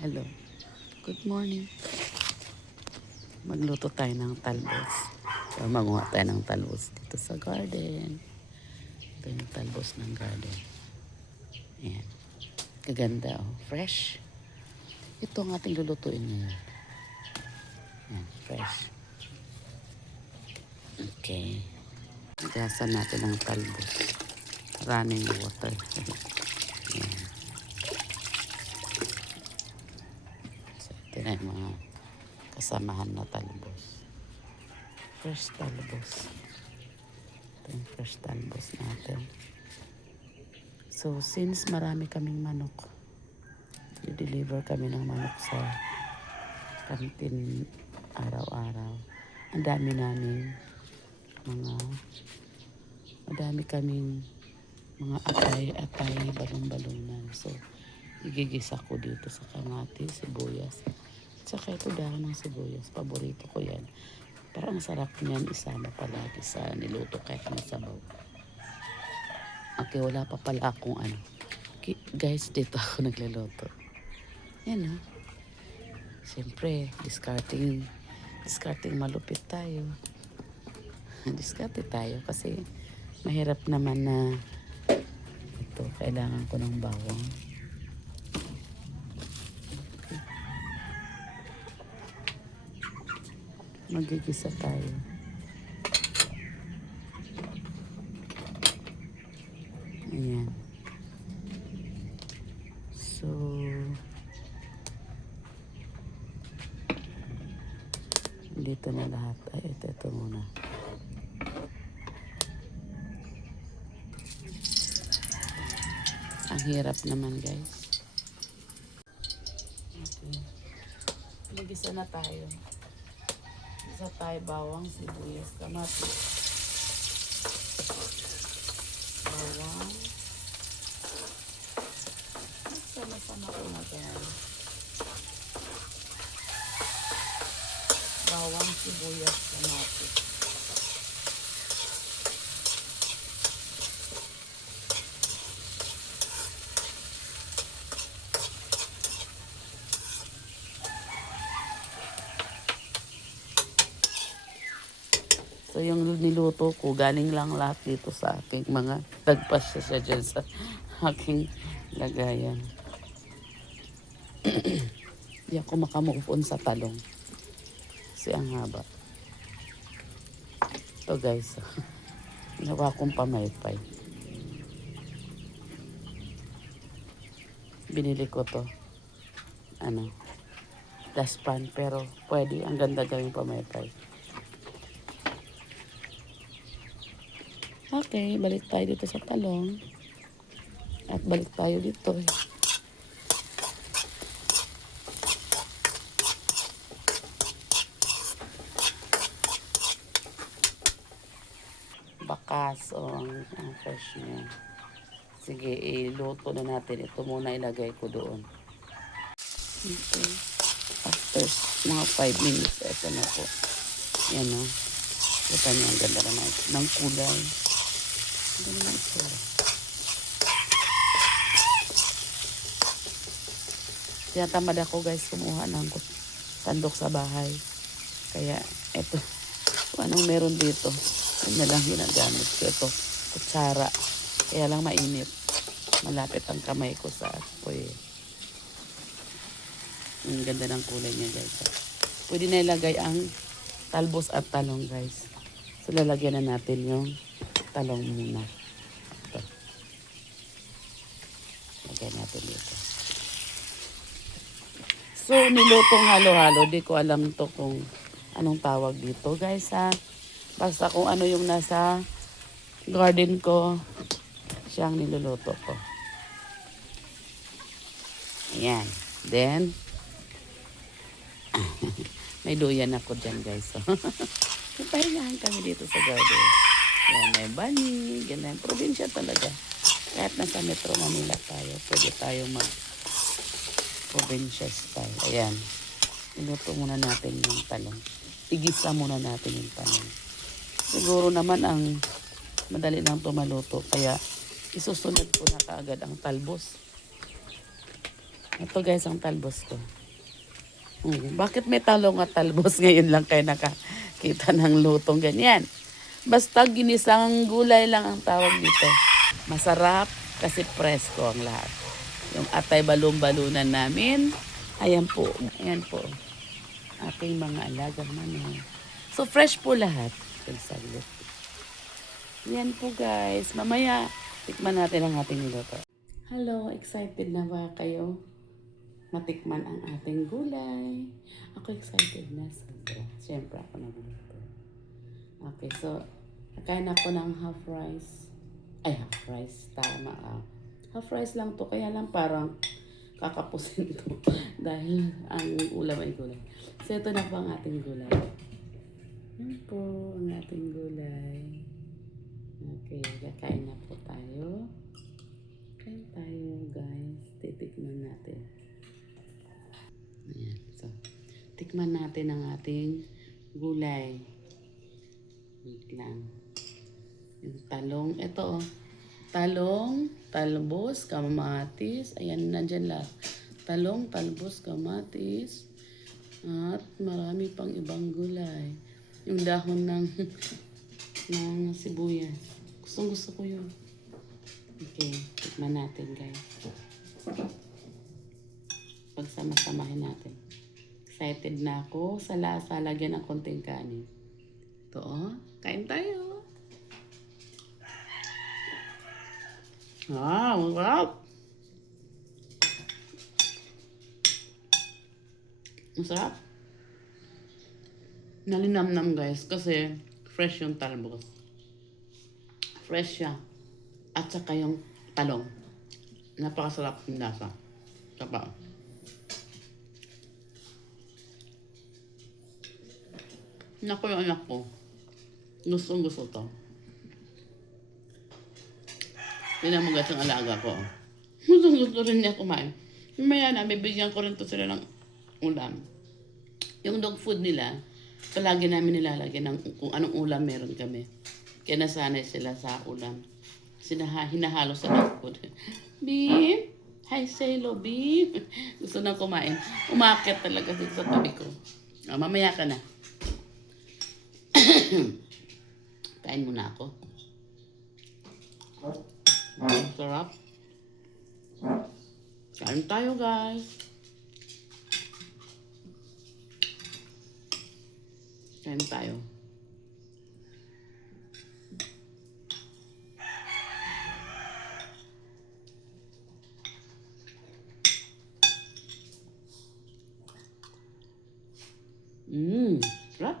Hello. Good morning. Magluto tayo ng talbos. So, manguha tayo ng talbos dito sa garden. Ito yung talbos ng garden. Ayan. Kaganda oh. Fresh. Ito ang ating lulutuin ngayon. Ayan. Fresh. Okay. Gasan natin ang talbos. Running water. Ayan. So, ito na yung mga kasamahan na talbos. Fresh talbos. Ito yung fresh talbos natin. So, since marami kaming manok, i-deliver kami ng manok sa kantin araw-araw. Ang dami namin madami kaming mga atay, balong-balongan. So, igigisa ko dito sa kamatis, sibuyas. At saka ito dahon ng sibuyas. Paborito ko yan. Parang sarap niyan isama palagi sa niluto kahit may sabaw. Okay, wala pa pala akong ano. Okay, guys, dito ako nagluluto. Yan o. Siyempre, discarding malupit tayo. Discarte tayo kasi mahirap naman na ito, kailangan ko ng bawang. Okay. Magigisa tayo. Ayan. So, dito na lahat. Ay, ito muna. Ang hirap naman, guys. Okay. Mag-isa na tayo. Isa tayo bawang, sibuyas, kamatis. Bawang. Sama-sama ko na tayo. Bawang, sibuyas, kamatis. So, yung niluto ko, galing lang lahat dito sa aking mga tagpas siya dyan sa aking lagayan. Hindi ako makamove on sa talong. Kasi ang haba. Ito guys, ginawa kong pamaypay. Binili ko to. Daspan, pero pwede. Ang ganda gawing pamaypay. Okay, balik tayo dito sa talong. At balik tayo dito. Bakas o ang fresh niya. Sige, iluto na natin. Ito muna ilagay ko doon. Okay. After mga 5 minutes, ito na po. Yan o. Kita niyo, ang ganda naman ng kulay. Ang ganda naman ito. Tinatamad ako guys kumuha ng tandok sa bahay. Kaya ito, kung anong meron dito, yun na lang ginagamit ko. Ito, kutsara. Kaya lang mainit. Malapit ang kamay ko sa apoy. Ang ganda ng kulay niya guys. Pwede na ilagay ang talbos at talong guys. So lalagyan na natin yung talong muna. Ito. Lagyan natin dito. So nilutong halo-halo. Di ko alam to kung anong tawag dito guys ha. Basta kung ano yung nasa garden ko, siyang niluluto ko. Ayan. Then, may duyan ako dyan guys. So, pahingahan kami dito sa garden. Ayan, may bani. Ganyan. Probinsya talaga. Kahit nasa Metro Manila tayo, pwede tayo mag-probinsya style. Ayan. Iluto muna natin yung talong. Igisa muna natin yung talong. Siguro naman ang madali lang tumaluto. Kaya isusunod ko na kaagad ang talbos. Ito guys, ang talbos ko. Bakit may talong at talbos? Ngayon lang kayo nakakita ng lutong ganyan. Basta ginisang gulay lang ang tawag dito. Masarap kasi presko ang lahat. Yung atay balon-balunan namin. Ayan po. Ayan po. Ating mga alagang manok. So fresh po lahat. Saglit. Yan po guys. Mamaya tikman natin ang ating niluto. Hello, excited na ba kayo? Matikman ang ating gulay. Ako excited na. Sobra. Siyempre ako nagluluto. Okay, so nakain ako ng half rice. Ay, half rice. Tama ah. Half rice lang to. Kaya lang parang kakapusin to. Dahil ang ulam ay gulay. So ito na po ang ating gulay. Yan po ang ating gulay. Okay, kakain na po tayo. Kain tayo guys. Titikman natin. Ayan. So, tikman natin ang ating gulay. Wait lang. Yung talong. Ito oh. Talong, talbos, kamatis. Ayan, nandyan lahat. Talong, talbos, kamatis. At marami pang ibang gulay. Yung dahon ng, ng sibuyas. Gustong gusto ko yun. Okay, tikman natin guys. Pagsama-samahin natin. Excited na ako sa lasa. Lagyan ng konting kanin. Ito oh. Kain tayo. Masarap. Masarap. Nalinamnam guys kasi fresh yung talbos. Fresh siya. At saka yung talong. Napakasarap yung lasa. Tapa. Naku yung anak ko. Gustong gusto to. Tignan mo guys ang alaga ko. Gustong gusto rin niya kumain. Maya na, bibigyan ko rin to sila ng ulam. Yung dog food nila, palagi namin nilalagyan ng kung anong ulam meron kami. Kaya nasanay sila sa ulam. Hinahalo sa dog food. Beef! Hi, say hello, beef! Gusto nang kumain. Umakit talaga dito sa tabi ko. Mamaya ka na. Kain muna ako. Sarap. Kain tayo guys. Kain tayo. Sarap.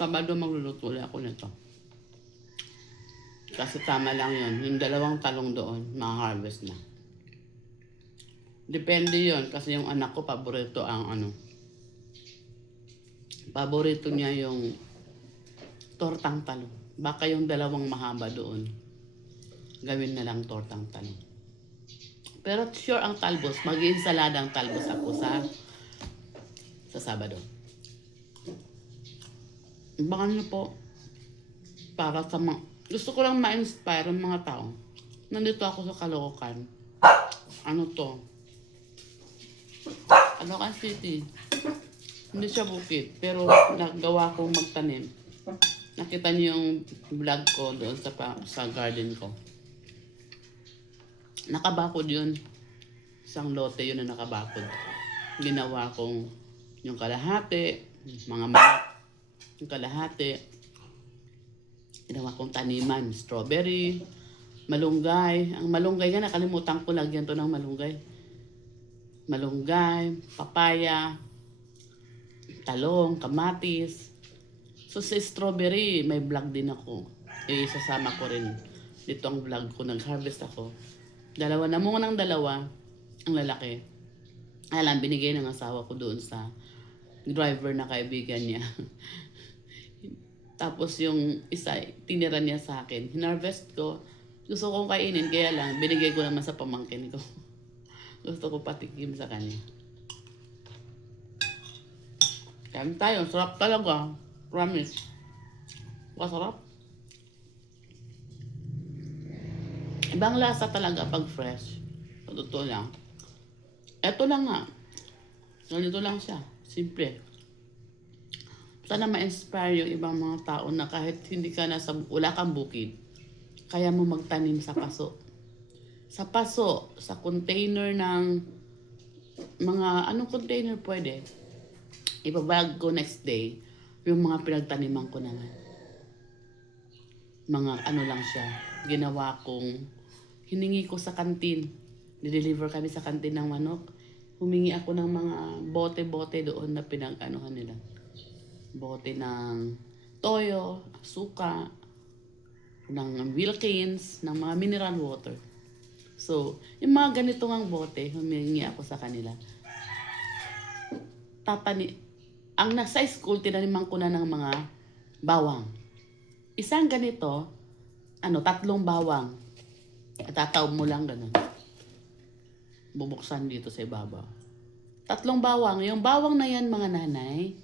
Sabado magluluto ulit ako nito. Kasi tama lang yun. Yung dalawang talong doon, ma-harvest na. Depende yun. Kasi yung anak ko, paborito ang paborito niya yung tortang talong. Baka yung dalawang mahaba doon, gawin na lang tortang talong. Pero sure ang talbos, mag-iinsalada ang talbos ako sa Sabado. Baka nyo po, para sa mga, gusto ko lang ma-inspire ang mga tao. Nandito ako sa Caloocan. Ano to? Caloocan City. Hindi siya bukid, pero nagawa kong magtanim. Nakita niyo yung vlog ko doon sa garden ko. Nakabakod yun. Isang lote yun na nakabakod. Ginawa kong yung kalahati, mga manok, yung kalahati. Ginawa kong taniman, strawberry, malunggay. Ang malunggay nga, nakalimutan ko lagyan to ng malunggay. Malunggay, papaya, talong, kamatis. So sa strawberry, may vlog din ako. Isasama ko rin dito ang vlog ko. Nag-harvest ako. Namunga ng dalawa, ang lalaki. Alam, binigay ng asawa ko doon sa driver na kaibigan niya. Tapos yung isa, tinira niya sa akin. Hinarvest ko. Gusto kong kainin, kaya lang, binigay ko naman sa pamangkin ko. Gusto ko patikim sa kanya. Kain tayo, sarap talaga. Promise. Masarap. Ibang lasa talaga pag fresh. Sa totoo lang. Eto lang nga. Ganito lang siya. Simple. Sana ma-inspire yung ibang mga tao na kahit hindi ka nasa, wala kang bukid, kaya mo magtanim sa paso. Sa paso, sa container ng mga, anong container pwede? Ibabag ko next day, yung mga pinagtaniman ko naman. Mga ano lang siya, ginawa kong, hiningi ko sa kantin. Nideliver kami sa kantin ng manok. Humingi ako ng mga bote-bote doon na pinag-anuhan nila. Bote ng toyo, suka, ng Wilkins, ng mga mineral water. So, yung mga ganito ngang bote, humingi ako sa kanila. Ang nasa school, tinaniman ko na ng mga bawang. Isang ganito, 3 bawang. Tataob mo lang ganun. Bubuksan dito sa ibabaw. 3 bawang. Yung bawang na yan, mga nanay,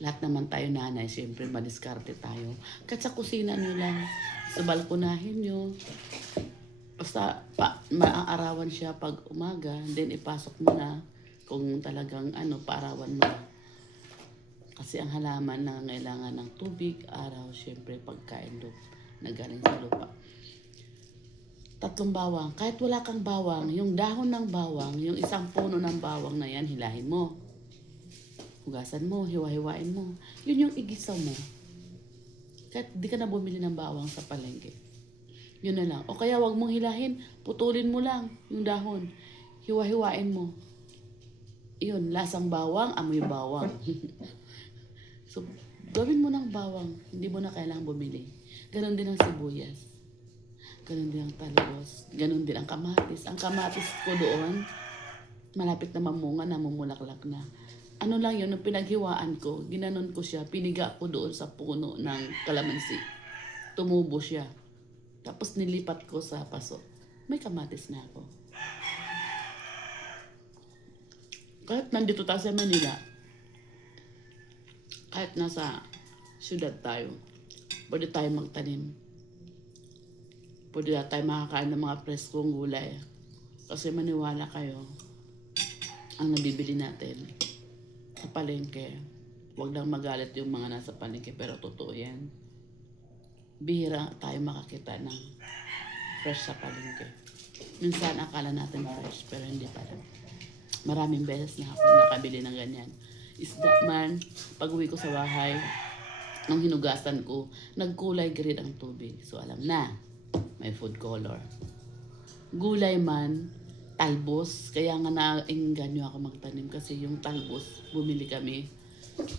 lahat naman tayo nanay, siyempre madiskarte tayo. Kahit sa kusina nyo lang, sa balkonahin nyo, basta maaarawan siya pag umaga, then ipasok mo na kung talagang paarawan mo na. Kasi ang halaman na kailangan ng tubig, araw, siyempre pagkain na galing sa lupa. 3 bawang. Kahit wala kang bawang, yung dahon ng bawang, yung isang puno ng bawang na yan, hilahin mo. Hugasan mo, hiwa-hiwain mo. Yun yung igisa mo. Kahit di ka na bumili ng bawang sa palengke. Yun na lang. O kaya wag mong hilahin, putulin mo lang yung dahon. Hiwa-hiwain mo. Yun, lasang bawang, amoy bawang. So, gawin mo ng bawang. Hindi mo na kailangang bumili. Ganon din ang sibuyas. Ganon din ang talbos. Ganon din ang kamatis. Ang kamatis ko doon, malapit na mamunga, namumulaklak na. Ano lang yun, nung pinaghiwaan ko, ginanon ko siya, piniga ko doon sa puno ng kalamansi. Tumubo siya. Tapos nilipat ko sa paso. May kamatis na ako. Kahit nandito tayo sa Manila, kahit nasa syudad tayo, pwede tayo magtanim. Pwede tayo makakain ng mga preskong gulay. Kasi maniwala kayo, ang nabibili natin sa palengke, huwag lang magalit yung mga nasa palengke, pero totoo yan. Bihira tayo makakita ng fresh sa palengke. Minsan akala natin fresh, pero hindi pala. Maraming beses na ako nakabili ng ganyan. Isda man, pag uwi ko sa bahay, nung hinugasan ko, nagkulay green ang tubig. So alam na, may food color. Gulay man, talbos. Kaya nga nainganyo ako magtanim kasi yung talbos, bumili kami.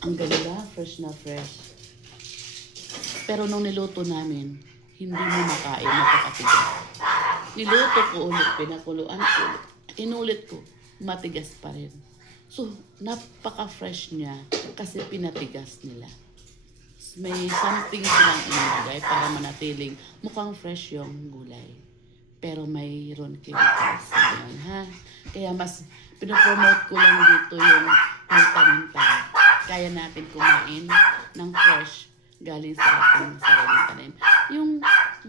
Ang ganda, fresh na fresh. Pero nung niluto namin, hindi mo makain, napakatigas. Niluto ko ulit, pinakuluan ko ulit. Inulit ko, matigas pa rin. So, napaka-fresh niya kasi pinatigas nila. May something silang inilagay para manatiling mukhang fresh yung gulay. Pero mayroon chemicals naman, ha? Kaya mas pinopromote ko lang dito yung magtanim tayo. Kaya natin kumain ng fresh galing sa ating sariling tanim. Yung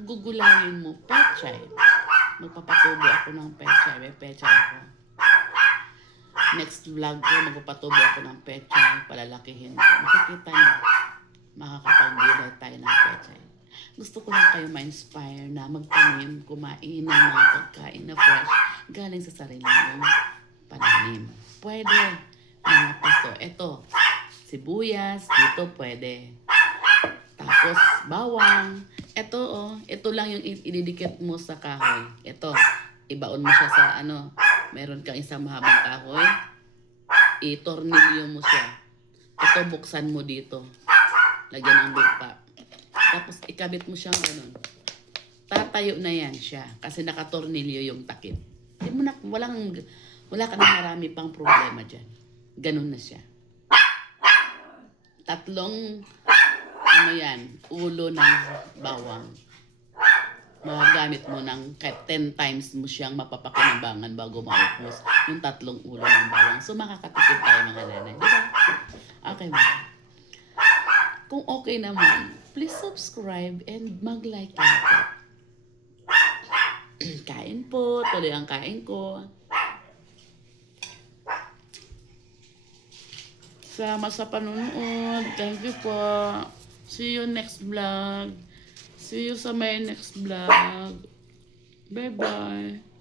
gugulayin mo, pechay. Magpapatubo ako ng pechay. May pechay ako. Next vlog ko, magpapatubo ako ng pechay. Palalakihin ko. Makikita niyo, makakapag-gulay tayo ng pechay. Gusto ko lang kayo ma-inspire na magtanim, kumain ng mga pagkain na fresh galing sa sarili mong pananim. Pwede. Mga paso. Ito, sibuyas. Dito pwede. Tapos, bawang. Ito lang yung ididikit mo sa kahoy. Ito, ibaon mo siya sa meron kang isang mahabang kahoy. I-tornilyo mo siya. Ito, buksan mo dito. Lagyan ng lupa. Tapos, ikabit mo siyang ganun. Tatayo na yan siya. Kasi nakatornilyo yung takip. Wala ka na marami pang problema dyan. Ganun na siya. 3 ulo ng bawang. Magagamit mo ng kahit 10 times mo siyang mapapakinabangan bago maupos yung 3 ulo ng bawang. So, makakatipid tayo mga nanay. Diba? Okay ba? Kung okay naman, please subscribe and mag-like lang po. Kain po. Tuloy ang kain ko. Salamat sa panunood. Thank you po. See you next vlog. See you sa my next vlog. Bye-bye.